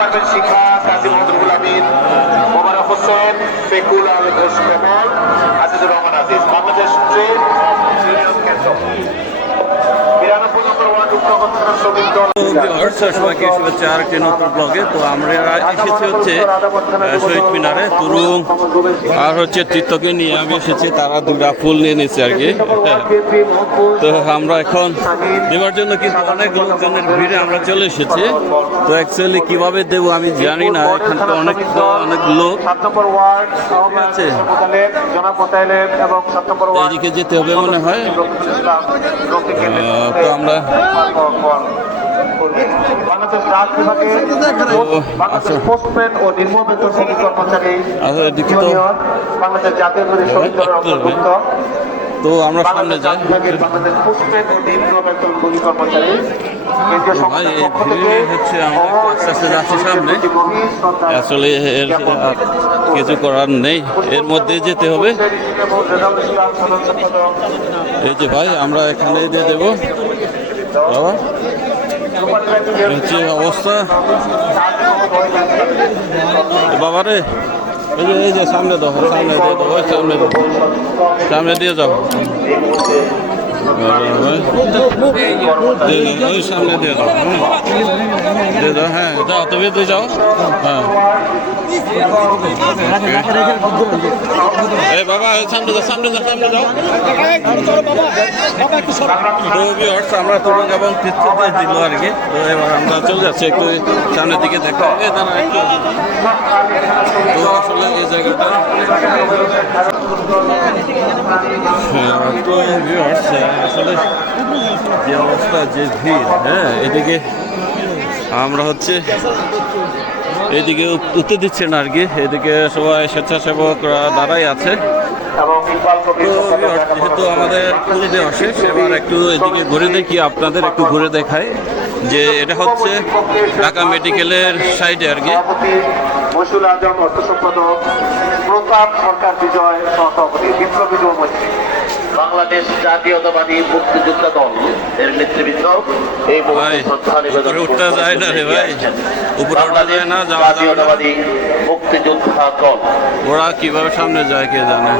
শিখা Kazi Mahdul Amin Mobarak Hossain, Fekul Al Ghosh Kamal Azizur Rahman Bangladesh trade union সবাইকে শুভেচ্ছা আরেকটি নতুন ব্লগে তো আমরা এসেছি হচ্ছে শহীদ মিনারে তুরুং আর হচ্ছে চিত্তকে নিয়ে আমি এসেছি তারা দুটা ফুল নিয়ে নিচ্ছে আর কি। তো আমরা এখন দেওয়ার জন্য কিন্তু অনেক লোকজনের ভিড়ে আমরা চলে এসেছি। তো অ্যাকচুয়ালি কীভাবে দেবো আমি জানি না এখানকার অনেক অনেক লোক। আছে। এইদিকে যেতে হবে মনে হয়। রফিকুল ইসলাম, রফিকের আহ, তো আমরা বাংলাদেশ ডাক বিভাগে বাংলাদেশ পোস্টম্যান ও নিম্ন বেতন শ্রমিক কর্মচারী আচ্ছা, এদিকে তো- ইউনিয়ন বাংলাদেশ জাতীয় শ্রমিক দলের অন্তর্ভুক্ত। তো আমরা সামনে যাই। বাংলাদেশ পোস্টম্যান ও নিম্ন বেতন শ্রমিক কর্মচারী। ভাই, এই ভিড়ে হচ্ছে আমরা আস্তে আস্তে যাচ্ছি সামনে। আসলে এর কিছু করার নেই। এর মধ্যে যেতে হবে। এই যে ভাই আমরা এখানে দিয়ে দেবো। বাবা এই অবস্থা। বাবা রে, এই যে এই যে, সামনে দাও, সামনে দিয়ে দাও, ওই সামনে সামনে দিয়ে যাও। সামনে দিয়ে হ্যাঁ দিয়ে দাও হ্যাঁ যাও, তুমি তো যাও। হ্যাঁ। বাবা আমরা তরুণ এবং কৃত্রিতে দিল আর কি। তো এবার আমরা চলে যাচ্ছি একটু সামনের দিকে দেখো। এই দাঁড়া একটু তো আসলে এই জায়গাটা হ্যাঁ, তো viewers, আসলে যে অবস্থা যে ভিড় হ্যাঁ এদিকে আমরা হচ্ছে এদিকে উত- উত্তর দিচ্ছে না আর কি এদিকে সবাই স্বেচ্ছাসেবকরা দাঁড়াই আছে। যেহেতু আমাদের ফুল দেওয়া শেষ এবার একটু এদিকে ঘুরে দেখি, আপনাদের একটু ঘুরে দেখাই যে এটা হচ্ছে ঢাকা মেডিকেলের সাইডে আর কি। প্রতাপ সরকার বিজয় বিপ্লবী বাংলাদেশ জাতীয়তাবাদী মুক্তিযুদ্ধ দল এর নেতৃবৃন্দ এই শ্রদ্ধা নিবেদন না। জাতীয়তাবাদী মুক্তিযোদ্ধা দল। ওরা কীভাবে সামনে যায় কে জানে?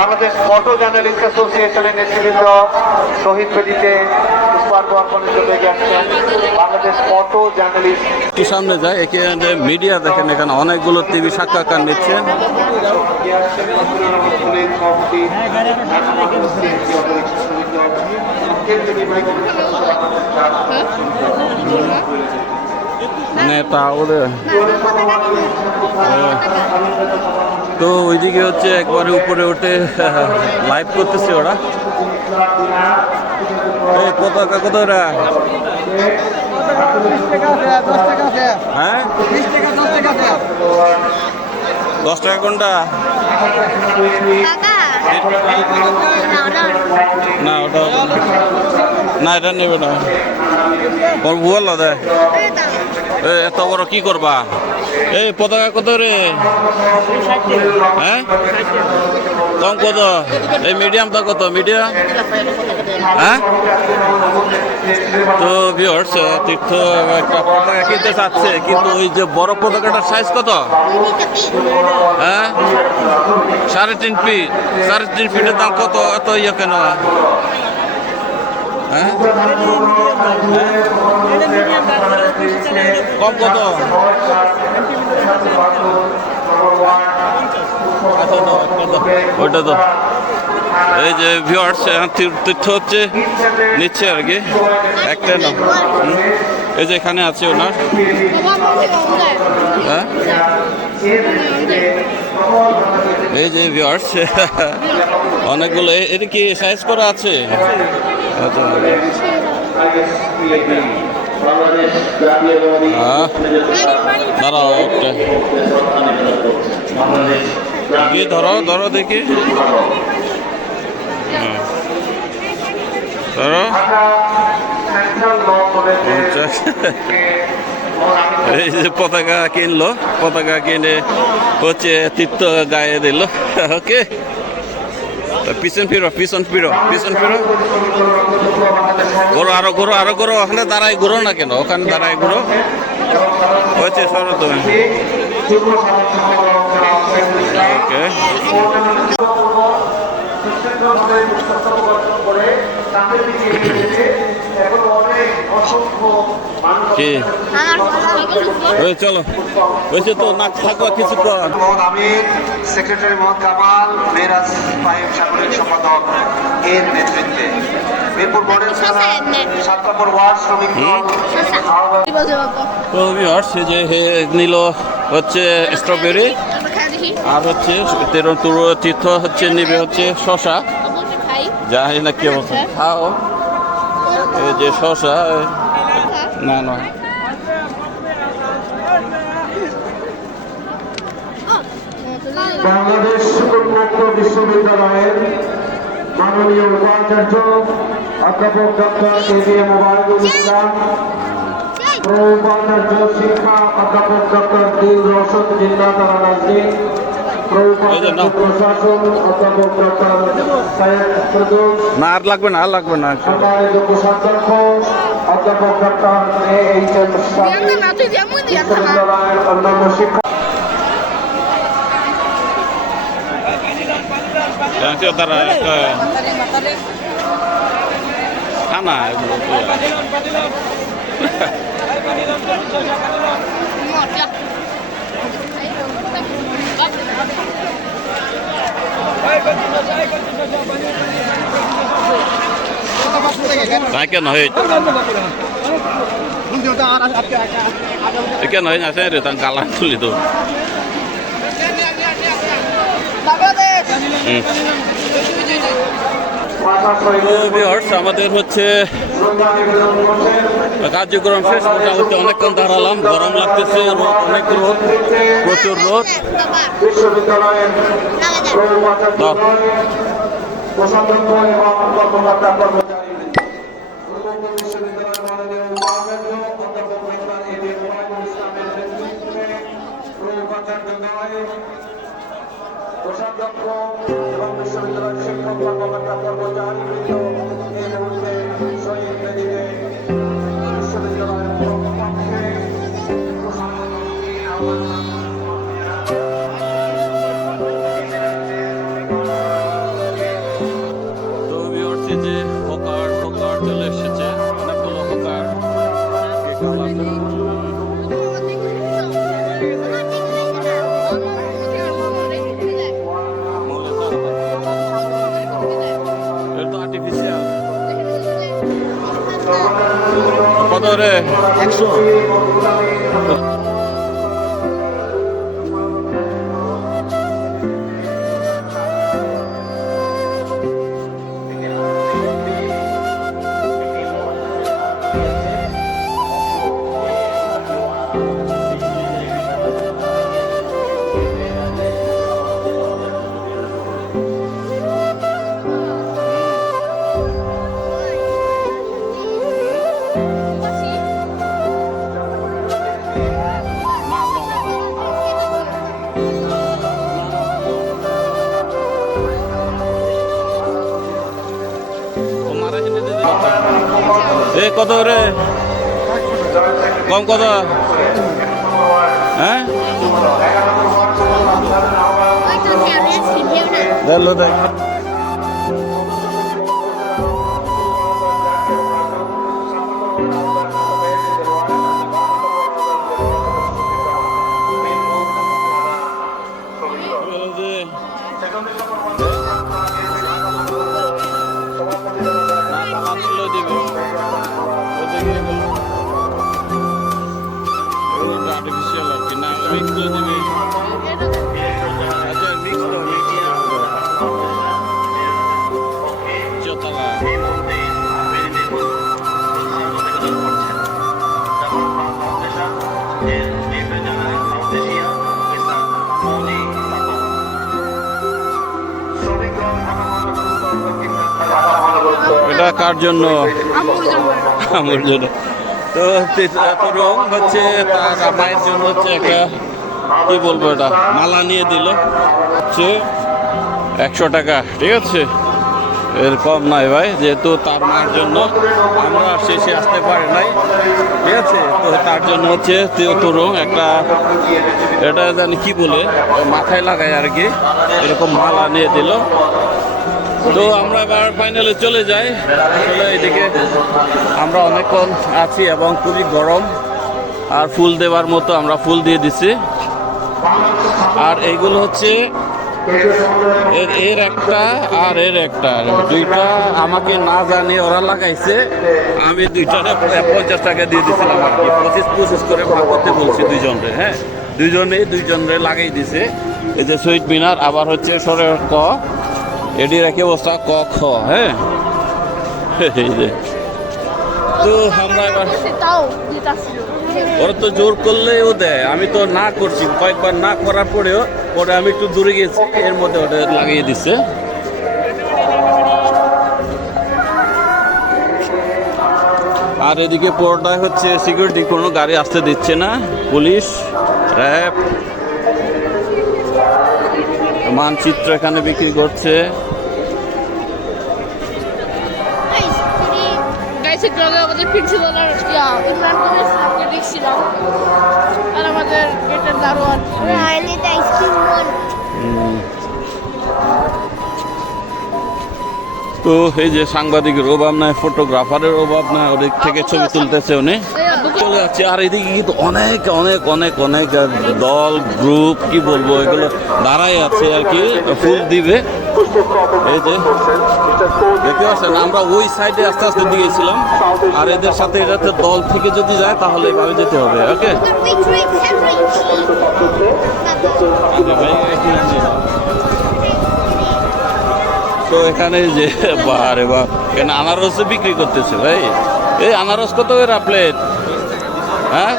বাংলাদেশ ফটো জার্নালিস্ট অ্যাসোসিয়েশনের নেতৃবৃন্দ শহীদ বেদিতে একটু সামনে যায় এখানে মিডিয়া দেখেন এখানে অনেকগুলো টিভি সাক্ষাৎকার নিচ্ছেন নেতা ওদের। তো ওইদিকে হচ্ছে একবারে উপরে উঠে লাইভ করতেছে ওরা। কত ওরা হ্যাঁ? দশ টাকা কোনটা? না ওটা না। এটা নেবে না। ওর ভুয়াল দেয় এত বড় কি করবা? এই, পতাকা কত রে? হ্যাঁ? কম কত? এই মিডিয়ামটা কত? মিডিয়াম হ্যাঁ? তো ভিওর্স তীর্থ, একটা পতাকা কিনতে চাচ্ছে, কিন্তু ওই যে বড় পতাকাটার সাইজ কত? হ্যাঁ? সাড়ে তিন ফিট সাড়ে তিন ফিটের দাম কত? এত ইয়ে কেন? কম কত? দাও। তো। এই যে ভিওয়ার্স তীর্থ হচ্ছে নিচ্ছে আর কি। একটা না। এই যে এখানে আছে ওনার। হ্যাঁ? এই যে ভিওয়ার্স অনেকগুলো এটা কি সাইজ করা আছে? হ্যাঁ কি ধরো ধরো দেখি। ধরো। এই যে পতাকা কিনলো, পতাকা কিনে হচ্ছে তীর্থ গায়ে দিল ওকে পিছন ফিরো পিছন ফিরো পিছন ফিরো। ঘোরো আরও ঘোরো আরও ঘোরো ওখানে দাঁড়ায় ঘুরো না কেন? ওখানে দাঁড়ায় ঘুরো। হয়েছে, সরো তুমি। ওকে। তাদের দিকে এগিয়ে যেতে এখন অনেক অসংখ্য মানুষ কি? ওই চলো। হয়েছে তো না থাকবা মোহাম্মদ আমির সেক্রেটারি মোহাম্মদ কামাল মেরাজ সাগরিক সম্পাদক এর নেতৃত্বে। মিরপুর মডেল থানা সাত নম্বর ওয়ার্ড শ্রমিক তো ভিউয়ার্স যে হে নিল হচ্ছে স্ট্রবেরি আর হচ্ছে তেরো তুরো তীর্থ হচ্ছে নিবে হচ্ছে শশা। জানি না কি অবস্থা। খাও। যে শশা না না। বাংলাদেশ উন্মুক্ত বিশ্ববিদ্যালয়ের মাননীয় উপাচার্য অধ্যাপক doctor A B M Mobarakul Islam উপাচার্য শিক্ষা অধ্যাপক ডক্টর দিল রশদ জিন্না তারা নাজরিন না আর লাগবে না আর লাগবে না সম্মানিত কোষাধ্যক্ষ অধ্যাপক doctor A H M Shamim বিশ্ববিদ্যালয়ের অন্যান্য শিক্ষক তারা একটা খানা এগুলো তো। তাই কেন হয় কেন হয় না সে রে তার গালা তুলি আমাদের হচ্ছে কার্যক্রম শেষ। মোটামুটি অনেকক্ষণ দাঁড়ালাম। গরম লাগতেছে রোদ অনেক রোদ প্রচুর রোদ। কোষাধ্যক্ষ এবং বিশ্ববিদ্যালয়ের শিক্ষক কর্মকর্তা কর্মচারী এই মুহূর্তে একশো কত রে? কম কত? হ্যাঁ? দেখ কার জন্য? আমার জন্য। তো রং হচ্ছে, তার মায়ের জন্য হচ্ছে একটা, কি বলব এটা, মালা নিয়ে দিল। হচ্ছে একশো টাকা, ঠিক আছে? এর কম নাই ভাই, যেহেতু তার মায়ের জন্য আমরা শেষে আসতে পারি নাই, ঠিক আছে? তো তার জন্য হচ্ছে তরুণ একটা, এটা জানি কি বলে, মাথায় লাগায় আর কি, এরকম মালা নিয়ে দিল। তো আমরা এবার ফাইনালে চলে যাই। আসলে এদিকে আমরা অনেকক্ষণ আছি এবং খুবই গরম। আর ফুল দেওয়ার মতো আমরা ফুল দিয়ে দিছি। আর এইগুলো হচ্ছে এর এর একটা আর এর একটা। দুইটা আমাকে না জানিয়ে ওরা লাগাইছে। আমি দুইটা পঞ্চাশ টাকা দিয়ে দিছিলাম আর কি। পঁচিশ পঁচিশ করে ভাগ করতে বলছি দুইজনরে হ্যাঁ? দুইজনেই দুইজনরে লাগাই দিছে। এই যে শহীদ মিনার, আবার হচ্ছে সরের ক। এটির একই অবস্থা ক, খ হ্যাঁ? তো আমরা এবার ওরা তো জোর করলেই ও দেয়। আমি তো না করছি। কয়েকবার না করার পরেও পরে আমি একটু দূরে গেছি। এর মধ্যে ওটা লাগিয়ে দিচ্ছে আর এদিকে পুরোটাই হচ্ছে সিকিউরিটি কোনো গাড়ি আসতে দিচ্ছে না। Police, RAB. মানচিত্র এখানে বিক্রি করছে। আমাদের প্রিন্সিপাল আর ইয়া ইমরান স্যারকে দেখছিলাম আর আমাদের গেটের দারোয়ান. তো এই যে সাংবাদিকের অভাব নাই ফটোগ্রাফারের অভাব নাই ওদিক থেকে ছবি তুলতেছে উনি। চলে যাচ্ছে। আর এদিকে কিন্তু অনেক অনেক অনেক অনেক দল গ্রুপ কি বলব, এগুলো দাঁড়াই আছে আর কি, ফুল দিবে। এই যে, দেখতে পাচ্ছেন, আমরা ওই সাইডে আস্তে আস্তে দিয়েছিলাম আর এদের সাথে এটাতে দল থেকে যদি যায়, তাহলে এভাবে যেতে হবে, ওকে? তো এখানে যে বারে বা এখানে আনারস বিক্রি করতেছে ভাই। এই আনারস কত করে প্লেট? হ্যাঁ?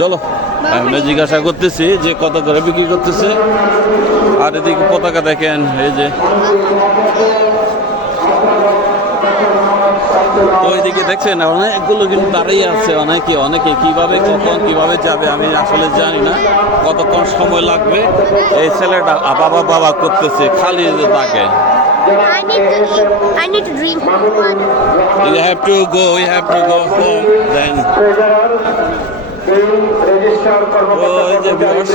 চলো আমরা জিজ্ঞাসা করতেছি যে কত করে বিক্রি করতেছে। আর এদিকে পতাকা দেখেন এই যে। তো ওইদিকে দেখছেন অনেকগুলো কিন্তু দাঁড়িয়ে আছে অনেকে অনেকে কীভাবে কখন কীভাবে যাবে আমি আসলে জানি না। কতক্ষণ সময় লাগবে? এই ছেলেটা বাবা বাবা করতেছে খালি তাকে। I need to eat. I need to drink. Go you have to go home then ওই যে viewers,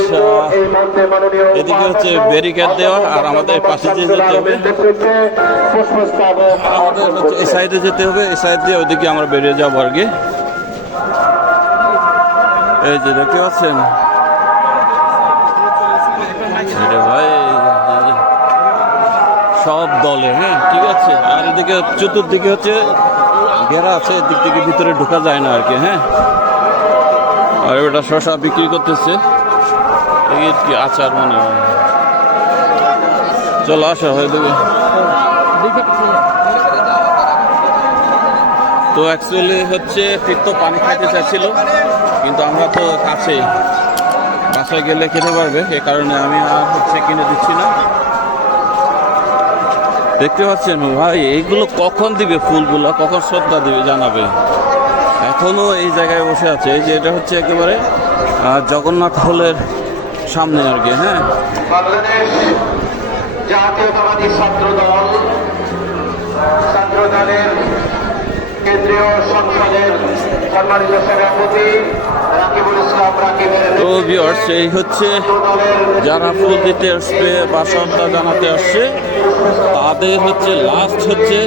এদিকে হচ্ছে ব্যারিকেড দেওয়া আর আমাদের পাশে যে যেতে হবে আমাদের হচ্ছে এই সাইডে যেতে হবে এই সাইড দিয়ে ওইদিকে আমরা বেরিয়ে যাব আর কি এই যে দেখতে পাচ্ছেন ভাই দলে হ্যাঁ ঠিক আছে। আর এদিকে চতুর্দিকে হচ্ছে ঘেরা আছে, এদিক থেকে ভিতরে ঢোকা যায় না আর কি হ্যাঁ। আর ওটা শশা বিক্রি করতেছে। কি আচার মনে হয়। চলো, আসা, হয়ে দেবে তো অ্যাকচুয়ালি হচ্ছে তীর্থ পানি খাইতে চাইছিল, কিন্তু আমরা তো কাছেই। বাসায় গেলে খেতে পারবে, এ কারণে আমি আর হচ্ছে কিনে দিচ্ছি না। দেখতে পাচ্ছেন ভাই এইগুলো কখন দিবে ফুলগুলো? কখন শ্রদ্ধা দিবে জানাবে? এখনও এই জায়গায় বসে আছে। এই যে এটা হচ্ছে একেবারে জগন্নাথ হলের সামনে আর কি হ্যাঁ? জাতীয়তাবাদী ছাত্র দল কেন্দ্রীয় সংসদের সম্মানিত সভাপতি ভিওর্স এই হচ্ছে যারা ফুল দিতে আসবে বা শ্রদ্ধা জানাতে আসছে, তাদের হচ্ছে লাস্ট হচ্ছে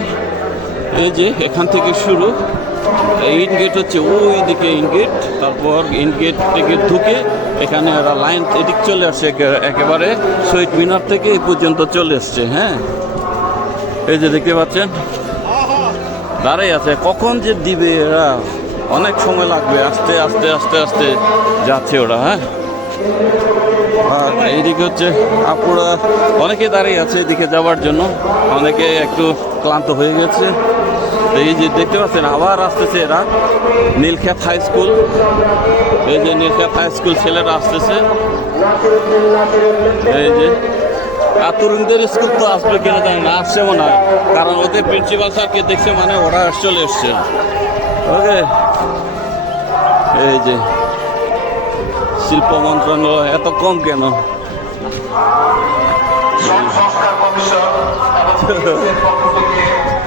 এই যে এখান থেকে শুরু। ইন গেট হচ্ছে ওই দিকে ইন গেট তারপর ইন গেট থেকে ঢুকে এখানে ওরা লাইন এদিক চলে আসছে একে- একেবারে শহীদ মিনার থেকে এই পর্যন্ত চলে এসছে হ্যাঁ। এই যে দেখতে পাচ্ছেন? দাঁড়াই আছে, কখন যে দিবে এরা? অনেক সময় লাগবে, আস্তে আস্তে আস্তে আস্তে যাচ্ছে ওরা হ্যাঁ? আর এইদিকে হচ্ছে আপুরা অনেকে দাঁড়িয়ে আছে এদিকে যাওয়ার জন্য, অনেকে একটু ক্লান্ত হয়ে গেছে। এই যে দেখতে পাচ্ছেন, আবার আসতেছে এরা, নীলক্ষেত হাই স্কুল। এই যে নীলক্ষেত হাই স্কুল ছেলেরা আসতেছে। এই যে, আর তরুণদের স্কুল তো আসবে কিনা জানি না, আসছে মনে হয়। কারণ ওদের প্রিন্সিপাল স্যারকে দেখছে মানে ওরা চলে এসছে। ওকে এই যে শিল্প মন্ত্রণালয় এত কম কেন?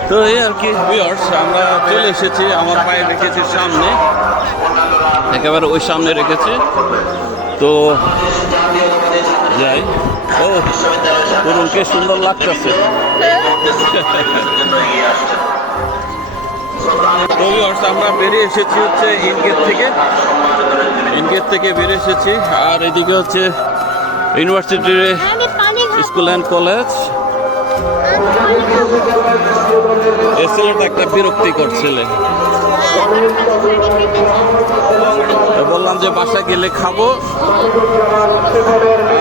তো এই আর কি আমরা চলে এসেছি আমার পায়ে রেখেছি সামনে। একেবারে ওই সামনে রেখেছি। তো যাই। ও তরুণকে সুন্দর লাগতেছে। আমরা বেরিয়ে এসেছি হচ্ছে ইনগেট থেকে। ইনগেট থেকে বেরিয়ে এসেছি। আর এদিকে হচ্ছে ইউনিভার্সিটির স্কুল অ্যান্ড কলেজ। এ ছেলেটা একটা বিরক্তিকর ছেলে। বললাম যে বাসা গেলে খাব।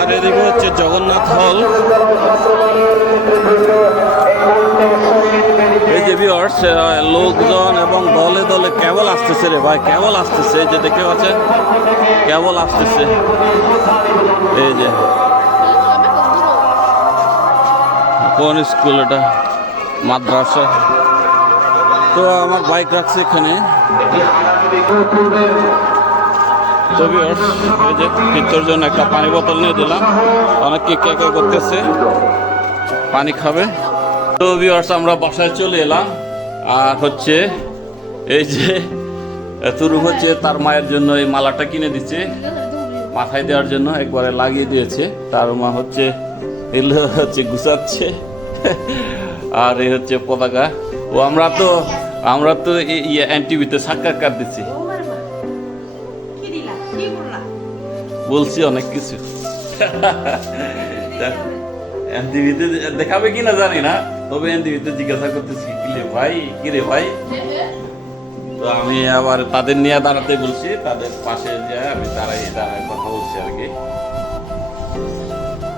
আর এদিকে হচ্ছে জগন্নাথ হল। ভিউয়ার্স লোকজন এবং দলে দলে কেবল আসতেছে রে ভাই, কেবল আসতেছে। যে দেখতে পাচ্ছেন, কেবল আসতেছে। এই যে। কোন স্কুল এটা? মাদ্রাসা। তো আমার বাইক রাখছে এখানে। এই যে জন্য একটা পানি বোতল নিয়ে দিলাম। অনেকে কে কে করতেছে। পানি খাবে। তো ভিউয়ার্স আমরা বাসায় চলে এলাম। আর হচ্ছে এই যে তুরু হচ্ছে তার মায়ের জন্য এই মালাটা কিনে দিচ্ছে। মাথায় দেওয়ার জন্য একবারে লাগিয়ে দিয়েছে। তার মা হচ্ছে এগুলো হচ্ছে গুছাচ্ছে। আর এই হচ্ছে পতাকা। ও আমরা তো আমরা তো এনটিভিতে সাক্ষাৎকার দিচ্ছি। বলছি অনেক কিছু। দেখাবে কি না জানি না। তবে এনটিভিতে জিজ্ঞাসা করতেছি কি রে ভাই কি রে ভাই? তো আমি আবার তাদের নিয়ে দাঁড়াতে বলছি তাদের পাশে যে আমি দাঁড়াই দাঁড়ায় কথা বলছি আর কি।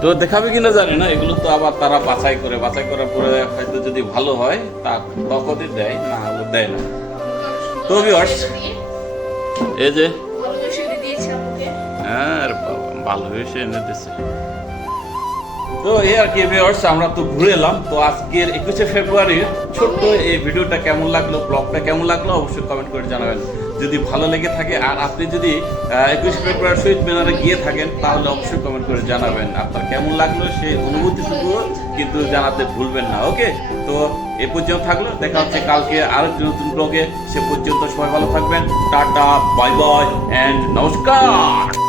তো দেখাবে কিনা জানি না এগুলো তো আবার তারা বাছাই করে বাছাই করার পরে হয়তো যদি ভালো হয় তা তখনই দেয় না হলে দেয় না। তো viewers, এই যে আর বাবা, ভালো হয়েছে এনে দিছে তো এই আর কি ভিউয়ার্স আমরা তো ঘুরে এলাম। তো আজকের একুশে ফেব্রুয়ারির ছোট্ট এই ভিডিওটা কেমন লাগল, ব্লগটা কেমন লাগল, অবশ্যই কমেন্ট করে জানাবেন। যদি ভালো লেগে থাকে, আর আপনি যদি একুশে ফেব্রুয়ারি শহীদ মিনারে গিয়ে থাকেন, তাহলে অবশ্যই কমেন্ট করে জানাবেন। আপনার কেমন লাগল সেই অনুভূতিটুকু কিন্তু জানাতে ভুলবেন না ওকে তো এ পর্যন্ত থাকল, দেখা হচ্ছে কালকে আরেকটি নতুন ব্লগে সে পর্যন্ত সবাই ভালো থাকবেন। টাটা বাই বাই অ্যান্ড নমস্কার!